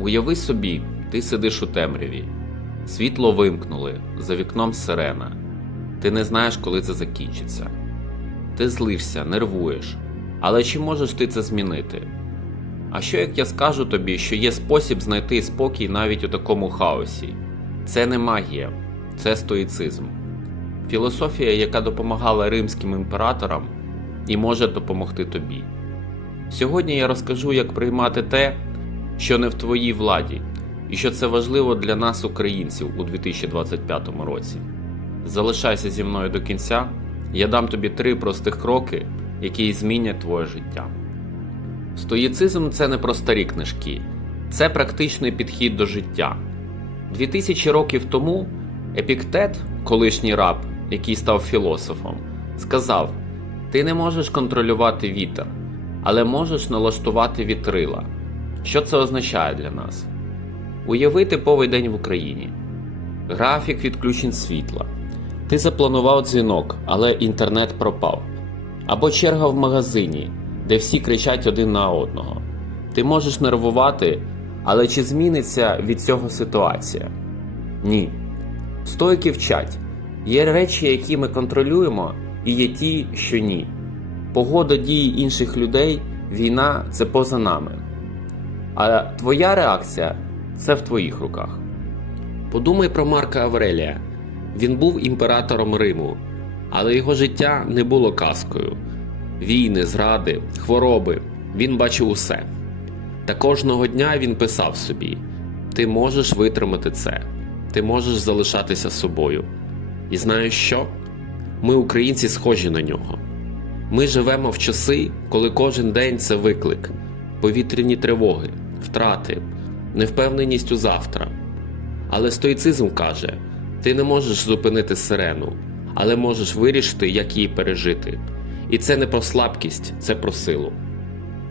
Уяви собі, ти сидиш у темряві, світло вимкнули, за вікном сирена. Ти не знаєш, коли це закінчиться. Ти злишся, нервуєш. Але чи можеш ти це змінити? А що як я скажу тобі, що є спосіб знайти спокій навіть у такому хаосі? Це не магія, це стоїцизм. Філософія, яка допомагала римським імператорам і може допомогти тобі. Сьогодні я розкажу, як приймати те, що не в твоїй владі, і що це важливо для нас, українців, у 2025 році. Залишайся зі мною до кінця, я дам тобі три простих кроки, які змінять твоє життя. Стоїцизм це не про старі книжки, це практичний підхід до життя. Дві тисячі років тому Епіктет, колишній раб, який став філософом, сказав: Ти не можеш контролювати вітер, але можеш налаштувати вітрила. Що це означає для нас? Уяви типовий день в Україні. Графік відключень світла. Ти запланував дзвінок, але інтернет пропав. Або черга в магазині, де всі кричать один на одного. Ти можеш нервувати, але чи зміниться від цього ситуація? Ні. Стойки вчать. Є речі, які ми контролюємо, і є ті, що ні. Погода дії інших людей, війна це поза нами. А твоя реакція це в твоїх руках. Подумай про Марка Аврелія. Він був імператором Риму, але його життя не було казкою. Війни, зради, хвороби. Він бачив усе. Та кожного дня він писав собі: Ти можеш витримати це, ти можеш залишатися собою. І знаєш що? Ми, українці, схожі на нього. Ми живемо в часи, коли кожен день це виклик, повітряні тривоги, втрати, невпевненість у завтра. Але стоїцизм каже: ти не можеш зупинити сирену, але можеш вирішити, як її пережити. І це не про слабкість, це про силу.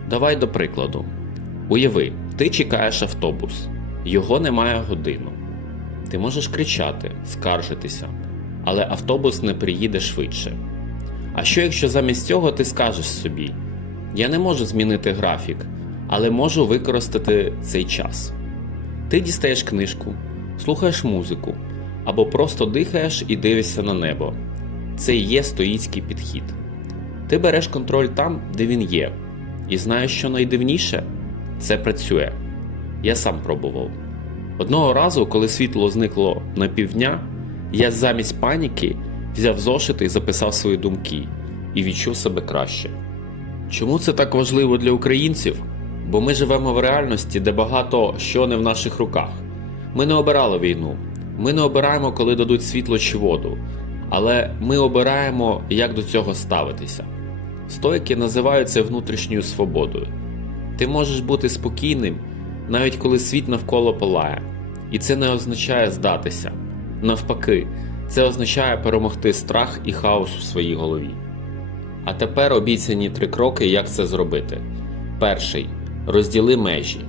Давай до прикладу. Уяви, ти чекаєш автобус, його немає годину. Ти можеш кричати, скаржитися, але автобус не приїде швидше. А що якщо замість цього ти скажеш собі: Я не можу змінити графік, але можу використати цей час. Ти дістаєш книжку, слухаєш музику або просто дихаєш і дивишся на небо. Це є стоїцький підхід. Ти береш контроль там, де він є, і знаєш, що найдивніше це працює. Я сам пробував. Одного разу, коли світло зникло на півдня, я замість паніки взяв зошити і записав свої думки і відчув себе краще. Чому це так важливо для українців? Бо ми живемо в реальності, де багато що не в наших руках. Ми не обирали війну, ми не обираємо, коли дадуть світло чи воду, але ми обираємо, як до цього ставитися. Стойки називають це внутрішньою свободою. Ти можеш бути спокійним, навіть коли світ навколо палає. І це не означає здатися. Навпаки, це означає перемогти страх і хаос у своїй голові. А тепер обіцяні три кроки, як це зробити. Перший розділи межі.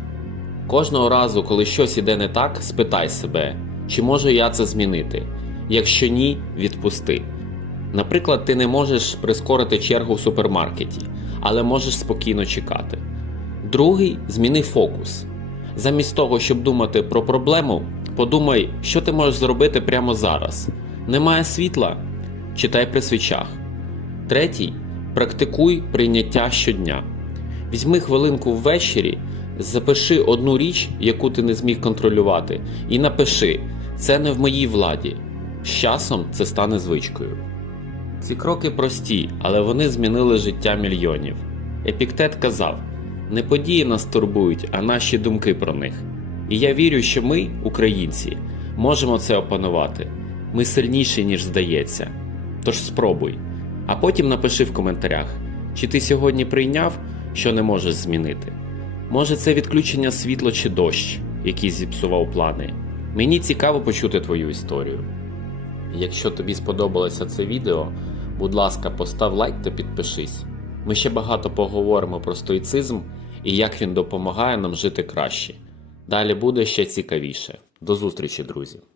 Кожного разу, коли щось іде не так, спитай себе, чи можу я це змінити. Якщо ні, відпусти. Наприклад, ти не можеш прискорити чергу в супермаркеті, але можеш спокійно чекати. Другий зміни фокус. Замість того, щоб думати про проблему, подумай, що ти можеш зробити прямо зараз. Немає світла? Читай при свічах. Третій практикуй прийняття щодня. Візьми хвилинку ввечері, запиши одну річ, яку ти не зміг контролювати, і напиши: це не в моїй владі. З часом це стане звичкою. Ці кроки прості, але вони змінили життя мільйонів. Епіктет казав: не події нас турбують, а наші думки про них. І я вірю, що ми, українці, можемо це опанувати. Ми сильніші, ніж здається. Тож спробуй. А потім напиши в коментарях, чи ти сьогодні прийняв, що не можеш змінити. Може, це відключення світла чи дощ, який зіпсував плани. Мені цікаво почути твою історію. Якщо тобі сподобалося це відео, будь ласка, постав лайк та підпишись. Ми ще багато поговоримо про стоїцизм і як він допомагає нам жити краще. Далі буде ще цікавіше. До зустрічі, друзі!